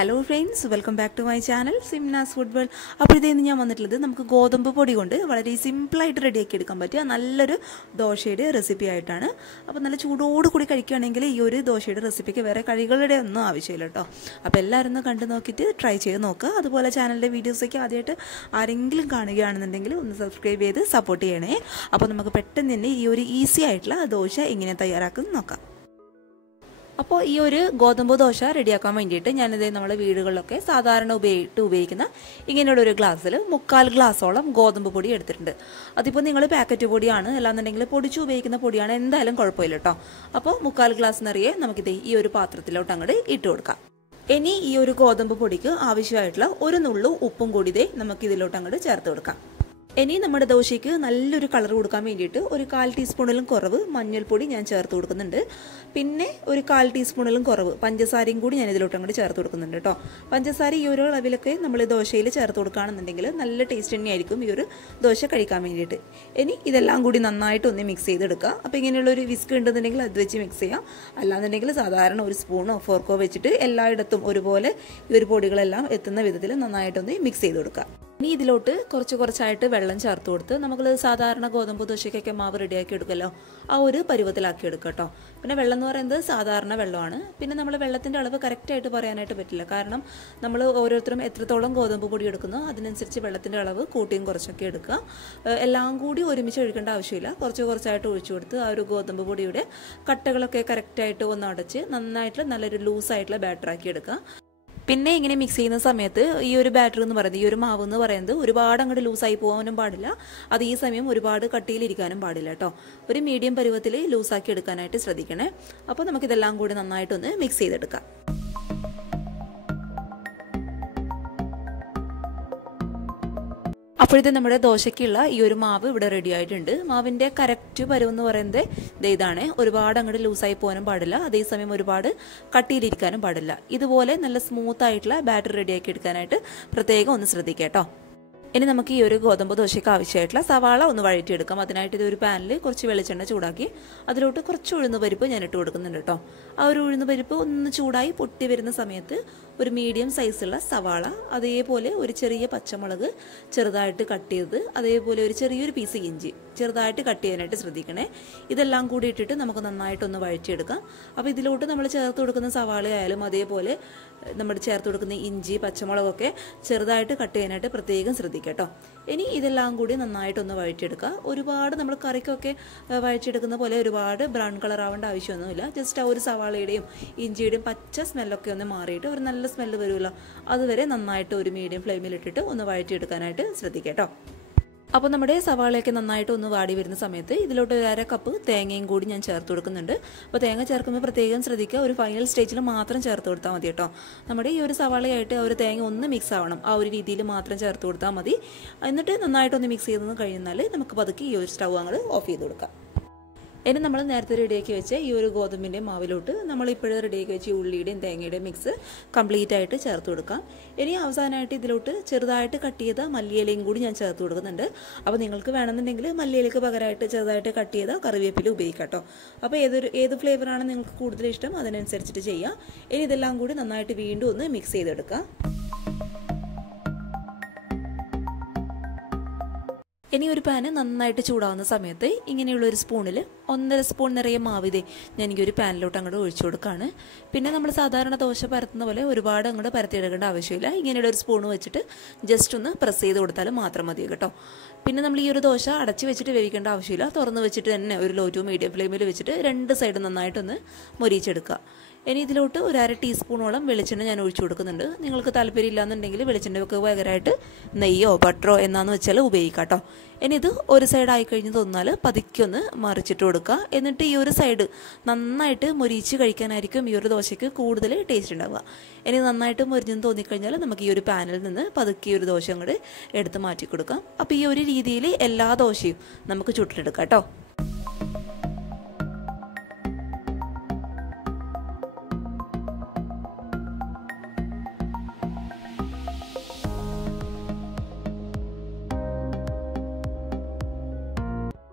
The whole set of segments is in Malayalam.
Hello friends, welcome back to my channel Simna's Food World. അപ്പോൾ ഇന്ന് ഞാൻ വന്നിട്ടുള്ളത് നമുക്ക് ഗോതമ്പ് പൊടി കൊണ്ട് വളരെ സിമ്പിൾ ആയിട്ട് റെഡിയാക്കി എടുക്കാൻ പറ്റിയ നല്ലൊരു ദോശയുടെ റെസിപ്പി ആയിട്ടാണ്. അപ്പോൾ നല്ല ചൂടോട് കൂടി കഴിക്കുകയാണെങ്കിൽ ഈ ഒരു ദോശയുടെ റെസിപ്പിക്ക് വേറെ കറികളുടെ ഒന്നും ആവശ്യമില്ല കേട്ടോ. അപ്പോൾ എല്ലാവരും ഒന്ന് കണ്ടു നോക്കിയിട്ട് ട്രൈ ചെയ്ത് നോക്കുക. അതുപോലെ ചാനലിലെ വീഡിയോസൊക്കെ ആദ്യമായിട്ട് ആരെങ്കിലും കാണുകയാണെന്നുണ്ടെങ്കിൽ ഒന്ന് സബ്സ്ക്രൈബ് ചെയ്ത് സപ്പോർട്ട് ചെയ്യണേ. അപ്പോൾ നമുക്ക് പെട്ടെന്ന് തന്നെ ഈ ഒരു ഈസി ആയിട്ടുള്ള ദോശ എങ്ങനെ തയ്യാറാക്കുന്നത് നോക്കാം. അപ്പോൾ ഈ ഒരു ഗോതമ്പ് ദോശ റെഡിയാക്കാൻ വേണ്ടിയിട്ട് ഞാനിത് നമ്മുടെ വീടുകളിലൊക്കെ സാധാരണ ഉപയോഗിക്കുന്ന ഇങ്ങനെയുള്ള ഒരു ഗ്ലാസ്സിൽ 3/4 ഗ്ലാസോളം ഗോതമ്പ് പൊടി എടുത്തിട്ടുണ്ട്. അതിപ്പോൾ നിങ്ങൾ പാക്കറ്റ് പൊടിയാണ് അല്ലാന്നുണ്ടെങ്കിൽ പൊടിച്ച് ഉപയോഗിക്കുന്ന പൊടിയാണ് എന്തായാലും കുഴപ്പമില്ല കേട്ടോ. അപ്പോൾ 3/4 ഗ്ലാസ് നിറയെ നമുക്കിത് ഈ ഒരു പാത്രത്തിലോട്ട് അങ്ങോട്ട് ഇട്ട് കൊടുക്കാം. ഇനി ഈ ഒരു ഗോതമ്പ് പൊടിക്ക് ആവശ്യമായിട്ടുള്ള ഒരു നുള്ളു ഉപ്പും കൂടി നമുക്കിതിലോട്ട് അങ്ങോട്ട് ചേർത്ത് കൊടുക്കാം. ഇനി നമ്മുടെ ദോശയ്ക്ക് നല്ലൊരു കളർ കൊടുക്കാൻ വേണ്ടിയിട്ട് ഒരു 1/4 ടീസ്പൂണിലും കുറവ് മഞ്ഞൾപ്പൊടി ഞാൻ ചേർത്ത് കൊടുക്കുന്നുണ്ട്. പിന്നെ ഒരു 1/4 ടീസ്പൂണിലും കുറവ് പഞ്ചസാരയും കൂടി ഞാൻ ഇതിലോട്ട് അങ്ങോട്ട് ചേർത്ത് കൊടുക്കുന്നുണ്ട് കേട്ടോ. പഞ്ചസാര ഈ ഒരു അളവിലൊക്കെ നമ്മൾ ദോശയിൽ ചേർത്ത് കൊടുക്കുകയാണെന്നുണ്ടെങ്കിൽ നല്ല ടേസ്റ്റ് തന്നെയായിരിക്കും ഈ ഒരു ദോശ കഴിക്കാൻ വേണ്ടിയിട്ട്. ഇനി ഇതെല്ലാം കൂടി നന്നായിട്ടൊന്ന് മിക്സ് ചെയ്തെടുക്കുക. അപ്പോൾ ഇങ്ങനെയുള്ള ഒരു വിസ്ക് ഉണ്ടെന്നുണ്ടെങ്കിൽ അത് വെച്ച് മിക്സ് ചെയ്യാം. അല്ലാന്നുണ്ടെങ്കിൽ സാധാരണ ഒരു സ്പൂണോ ഫോർക്കോ വെച്ചിട്ട് എല്ലായിടത്തും ഒരുപോലെ ഈ ഒരു പൊടികളെല്ലാം എത്തുന്ന വിധത്തിൽ നന്നായിട്ടൊന്ന് മിക്സ് ചെയ്ത് കൊടുക്കുക. ഇനി ഇതിലോട്ട് കുറച്ചായിട്ട് വെള്ളം ചേർത്ത് കൊടുത്ത് നമ്മൾ സാധാരണ ഗോതമ്പ് ദോശയ്ക്കൊക്കെ മാവ് റെഡിയാക്കി എടുക്കുമല്ലോ, ആ ഒരു പരുവത്തിലാക്കി എടുക്കുക കേട്ടോ. പിന്നെ വെള്ളം എന്ന് പറയുന്നത് സാധാരണ വെള്ളമാണ്. പിന്നെ നമ്മൾ വെള്ളത്തിൻ്റെ അളവ് കറക്റ്റായിട്ട് പറയാനായിട്ട് പറ്റില്ല. കാരണം നമ്മൾ ഓരോരുത്തരും എത്രത്തോളം ഗോതമ്പ് പൊടി എടുക്കുന്നോ അതിനനുസരിച്ച് വെള്ളത്തിൻ്റെ അളവ് കൂട്ടിയും കുറച്ചൊക്കെ എടുക്കുക. എല്ലാം കൂടി ഒരുമിച്ച് ഒഴിക്കേണ്ട ആവശ്യമില്ല. കുറച്ചായിട്ട് ഒഴിച്ചു കൊടുത്ത് ആ ഒരു ഗോതമ്പ് പൊടിയുടെ കട്ടകളൊക്കെ കറക്റ്റായിട്ട് ഒന്ന് അടച്ച് നന്നായിട്ട് നല്ലൊരു ലൂസായിട്ടുള്ള ബാറ്ററാക്കി എടുക്കുക. പിന്നെ ഇങ്ങനെ മിക്സ് ചെയ്യുന്ന സമയത്ത് ഈ ഒരു ബാറ്റർ എന്ന് പറയുന്നത് ഈ ഒരു മാവ് എന്ന് പറയുന്നത് ഒരുപാട് അങ്ങോട്ട് ലൂസായി പോകാനും പാടില്ല. അത് ഈ സമയം ഒരുപാട് കട്ടിയിലിരിക്കാനും പാടില്ല കേട്ടോ. ഒരു മീഡിയം പരുവത്തിൽ ലൂസാക്കി എടുക്കാനായിട്ട് ശ്രദ്ധിക്കണേ. അപ്പോൾ നമുക്കിതെല്ലാം കൂടി നന്നായിട്ടൊന്ന് മിക്സ് ചെയ്തെടുക്കാം. അപ്പോഴത്തെ നമ്മുടെ ദോശയ്ക്കുള്ള ഈ ഒരു മാവ് ഇവിടെ റെഡി ആയിട്ടുണ്ട്. മാവിൻ്റെ കറക്റ്റ് പരുവെന്ന് പറയുന്നത് ഇതാണ്. ഒരുപാട് അങ്ങോട്ട് ലൂസായി പോകാനും പാടില്ല, അതേസമയം ഒരുപാട് കട്ടിയിലിരിക്കാനും പാടില്ല. ഇതുപോലെ നല്ല സ്മൂത്ത് ആയിട്ടുള്ള ബാറ്റർ റെഡിയാക്കി എടുക്കാനായിട്ട് പ്രത്യേകം ഒന്ന് ശ്രദ്ധിക്കാം കേട്ടോ. ഇനി നമുക്ക് ഈ ഒരു ഗോതമ്പ് ദോശയ്ക്ക് ആവശ്യമായിട്ടുള്ള സവാള ഒന്ന് വഴറ്റിയെടുക്കാം. അതിനായിട്ട് ഇത് ഒരു പാനിൽ കുറച്ച് വെളിച്ചെണ്ണ ചൂടാക്കി അതിലോട്ട് കുറച്ച് ഉഴുന്ന് പരിപ്പ് ഞാൻ ഇട്ട് കൊടുക്കുന്നുണ്ട് കേട്ടോ. ആ ഒരു ഉഴുന്ന് പരിപ്പ് ഒന്ന് ചൂടായി പൊട്ടി വരുന്ന സമയത്ത് ഒരു മീഡിയം സൈസുള്ള സവാള, അതേപോലെ ഒരു ചെറിയ പച്ചമുളക് ചെറുതായിട്ട് കട്ട് ചെയ്തത്, അതേപോലെ ഒരു ചെറിയൊരു പീസ് ഇഞ്ചി ചെറുതായിട്ട് കട്ട് ചെയ്യാനായിട്ട് ശ്രദ്ധിക്കണേ. ഇതെല്ലാം കൂടി ഇട്ടിട്ട് നമുക്ക് നന്നായിട്ടൊന്ന് വഴറ്റിയെടുക്കാം. അപ്പോൾ ഇതിലോട്ട് നമ്മൾ ചേർത്ത് കൊടുക്കുന്ന സവാളയായാലും അതേപോലെ നമ്മൾ ചേർത്ത് കൊടുക്കുന്ന ഇഞ്ചി പച്ചമുളകൊക്കെ ചെറുതായിട്ട് കട്ട് ചെയ്യാനായിട്ട് പ്രത്യേകം ശ്രദ്ധിക്കുക കേട്ടോ. ഇനി ഇതെല്ലാം കൂടി നന്നായിട്ടൊന്ന് വഴറ്റിയെടുക്കുക. ഒരുപാട് നമ്മൾ കറിക്കൊക്കെ വഴറ്റിയെടുക്കുന്ന പോലെ ഒരുപാട് ബ്രൗൺ കളർ ആവേണ്ട ആവശ്യമൊന്നുമില്ല. ജസ്റ്റ് ആ ഒരു സവാളയുടെയും ഇഞ്ചിയുടെയും പച്ച സ്മെല്ലൊക്കെ ഒന്ന് മാറിയിട്ട് ഒരു നല്ല സ്മെല്ല് വരുമല്ലോ, അതുവരെ നന്നായിട്ട് ഒരു മീഡിയം ഫ്ലെയിമിലിട്ടിട്ട് ഒന്ന് വഴറ്റിയെടുക്കാനായിട്ട് ശ്രദ്ധിക്കുക കേട്ടോ. അപ്പോൾ നമ്മുടെ സവാളയൊക്കെ നന്നായിട്ട് ഒന്ന് വാടി വരുന്ന സമയത്ത് ഇതിലോട്ട് 1/2 കപ്പ് തേങ്ങയും കൂടി ഞാൻ ചേർത്ത് കൊടുക്കുന്നുണ്ട്. അപ്പോൾ തേങ്ങ ചേർക്കുമ്പോൾ പ്രത്യേകം ശ്രദ്ധിക്കുക, ഒരു ഫൈനൽ സ്റ്റേജിൽ മാത്രം ചേർത്ത് കൊടുത്താൽ മതി കേട്ടോ. നമ്മുടെ ഈ ഒരു സവാളയായിട്ട് ആ ഒരു തേങ്ങ ഒന്ന് മിക്സ് ആവണം, ആ ഒരു രീതിയിൽ മാത്രം ചേർത്ത് കൊടുത്താൽ മതി. എന്നിട്ട് നന്നായിട്ടൊന്ന് മിക്സ് ചെയ്തെന്ന് കഴിഞ്ഞാൽ നമുക്ക് പതുക്കെ ഈ ഒരു സ്റ്റൗ അങ്ങോട്ട് ഓഫ് ചെയ്ത് കൊടുക്കാം. ഇനി നമ്മൾ നേരത്തെ റെഡിയാക്കി വെച്ച ഈ ഒരു ഗോതമ്പിൻ്റെ മാവിലോട്ട് നമ്മൾ ഇപ്പോഴും റെഡിയാക്കി വെച്ച ഉള്ളിയുടെയും തേങ്ങയുടെയും മിക്സ് കംപ്ലീറ്റ് ആയിട്ട് ചേർത്ത് കൊടുക്കാം. ഇനി അവസാനമായിട്ട് ഇതിലോട്ട് ചെറുതായിട്ട് കട്ട് ചെയ്ത മല്ലിയിലയും കൂടി ഞാൻ ചേർത്ത് കൊടുക്കുന്നുണ്ട്. അപ്പോൾ നിങ്ങൾക്ക് വേണമെന്നുണ്ടെങ്കിൽ മല്ലിയിലയ്ക്ക് പകരമായിട്ട് ചെറുതായിട്ട് കട്ട് ചെയ്ത കറിവേപ്പില ഉപയോഗിക്കാം കേട്ടോ. അപ്പോൾ ഏത് ഫ്ലേവറാണ് നിങ്ങൾക്ക് കൂടുതൽ ഇഷ്ടം അതിനനുസരിച്ചിട്ട് ചെയ്യുക. ഇനി ഇതെല്ലാം കൂടി നന്നായിട്ട് വീണ്ടും ഒന്ന് മിക്സ് ചെയ്തെടുക്കുക. ഇനി ഒരു പാന് നന്നായിട്ട് ചൂടാവുന്ന സമയത്ത് ഇങ്ങനെയുള്ള ഒരു സ്പൂണിൽ 1.5 സ്പൂൺ നിറയെ മാവിതേ ഞാൻ ഈ ഒരു പാനിലോട്ട് അങ്ങോട്ട് ഒഴിച്ചു കൊടുക്കുകയാണ്. പിന്നെ നമ്മൾ സാധാരണ ദോശ പരത്തുന്ന പോലെ ഒരുപാട് അങ്ങോട്ട് പരത്തിയെടുക്കേണ്ട ആവശ്യമില്ല. ഇങ്ങനെയുള്ള ഒരു സ്പൂൺ വെച്ചിട്ട് ജസ്റ്റ് ഒന്ന് പ്രസ് ചെയ്ത് കൊടുത്താൽ മാത്രം മതി കേട്ടോ. പിന്നെ നമ്മൾ ഈ ഒരു ദോശ അടച്ച് വെച്ചിട്ട് വേവിക്കേണ്ട ആവശ്യമില്ല. തുറന്ന് വെച്ചിട്ട് തന്നെ ഒരു ലോ ടു മീഡിയം ഫ്ലെയിമിൽ വെച്ചിട്ട് 2 സൈഡ് നന്നായിട്ടൊന്ന് മൊരിയിച്ചെടുക്കുക. ഇനി ഇതിലോട്ട് ഒരു 1/2 ടീസ്പൂണോളം വെളിച്ചെണ്ണ ഞാൻ ഒഴിച്ചു കൊടുക്കുന്നുണ്ട്. നിങ്ങൾക്ക് താല്പര്യം ഇല്ലാന്നുണ്ടെങ്കിൽ വെളിച്ചെണ്ണയൊക്കെ പകരമായിട്ട് നെയ്യോ ബട്ടറോ എന്നാന്ന് വെച്ചാൽ ഉപയോഗിക്കാം കേട്ടോ. ഇനി ഇത് ഒരു സൈഡ് ആയി കഴിഞ്ഞ് തോന്നാൽ പതുക്കെ ഒന്ന് മറിച്ചിട്ട് കൊടുക്കുക. എന്നിട്ട് ഈ ഒരു സൈഡ് നന്നായിട്ട് മൊരിച്ച് കഴിക്കാനായിരിക്കും ഈ ഒരു ദോശയ്ക്ക് കൂടുതൽ ടേസ്റ്റ് ഉണ്ടാവുക. ഇനി നന്നായിട്ട് മൊരിഞ്ഞെന്ന് തോന്നിക്കഴിഞ്ഞാൽ നമുക്ക് ഈ ഒരു പാനിൽ നിന്ന് പതുക്കെ ഈ ഒരു ദോശ അങ്ങോട്ട് എടുത്ത് മാറ്റി കൊടുക്കാം. അപ്പോൾ ഈ ഒരു രീതിയിൽ എല്ലാ ദോശയും നമുക്ക് ചുട്ടെടുക്കാം കേട്ടോ.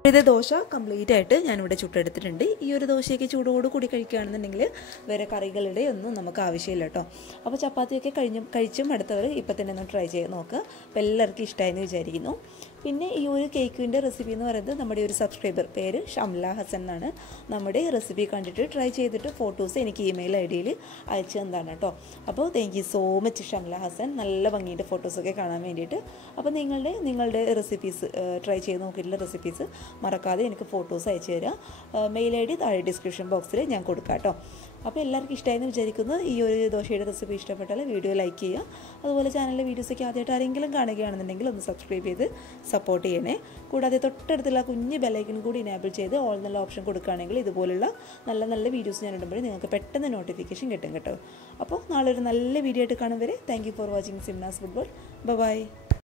ഇത് ദോശ കംപ്ലീറ്റ് ആയിട്ട് ഞാനിവിടെ ചുട്ടെടുത്തിട്ടുണ്ട്. ഈ ഒരു ദോശയൊക്കെ ചൂടോട് കൂടി കഴിക്കുകയാണെന്നുണ്ടെങ്കിൽ വേറെ കറികളുടെ ഒന്നും നമുക്ക് ആവശ്യമില്ല കേട്ടോ. അപ്പോൾ ചപ്പാത്തിയൊക്കെ കഴിച്ചും അടുത്തവർ ഇപ്പം തന്നെ ഒന്ന് ട്രൈ ചെയ്ത് നോക്കുക. അപ്പോൾ എല്ലാവർക്കും ഇഷ്ടമായെന്ന് വിചാരിക്കുന്നു. പിന്നെ ഈ ഒരു കേക്കിൻ്റെ റെസിപ്പി എന്ന് പറയുന്നത് നമ്മുടെ ഒരു സബ്സ്ക്രൈബർ പേര് ഷംല ഹസൻ എന്നാണ്. നമ്മുടെ റെസിപ്പി കണ്ടിട്ട് ട്രൈ ചെയ്തിട്ട് ഫോട്ടോസ് എനിക്ക് ഇമെയിൽ ID അയച്ചു തന്നതാണ് കേട്ടോ. അപ്പോൾ thank you so much Shamla Hasan. നല്ല ഭംഗിയുടെ ഫോട്ടോസൊക്കെ കാണാൻ വേണ്ടിയിട്ട്. അപ്പോൾ നിങ്ങളുടെ റെസിപ്പീസ് ട്രൈ ചെയ്ത് നോക്കിയിട്ടുള്ള റെസിപ്പീസ് മറക്കാതെ എനിക്ക് ഫോട്ടോസ് അയച്ചു തരാം. മെയിൽ ID താഴെ ഡിസ്ക്രിപ്ഷൻ ബോക്സിൽ ഞാൻ കൊടുക്കാം കേട്ടോ. അപ്പോൾ എല്ലാവർക്കും ഇഷ്ടമായെന്ന് വിചാരിക്കുന്നു. ഈ ഒരു ദോശയുടെ റെസിപ്പി ഇഷ്ടപ്പെട്ടാൽ വീഡിയോ ലൈക്ക് ചെയ്യുക. അതുപോലെ ചാനലിലെ വീഡിയോസൊക്കെ ആദ്യമായിട്ട് ആരെങ്കിലും കാണുകയാണെന്നുണ്ടെങ്കിൽ ഒന്ന് സബ്സ്ക്രൈബ് ചെയ്ത് സപ്പോർട്ട് ചെയ്യണേ. കൂടാതെ തൊട്ടടുത്തുള്ള കുഞ്ഞ് ബെല്ലൈക്കൺ കൂടി എനേബിൾ ചെയ്ത് ഓൾ എന്നുള്ള ഓപ്ഷൻ കൊടുക്കുകയാണെങ്കിൽ ഇതുപോലുള്ള നല്ല നല്ല വീഡിയോസ് ഞാൻ ഇടുമ്പോൾ നിങ്ങൾക്ക് പെട്ടെന്ന് നോട്ടിഫിക്കേഷൻ കിട്ടും കേട്ടോ. അപ്പോൾ നാളെ ഒരു നല്ല വീഡിയോ ആയിട്ട് കാണും വരെ thank you for watching Simnas football. By.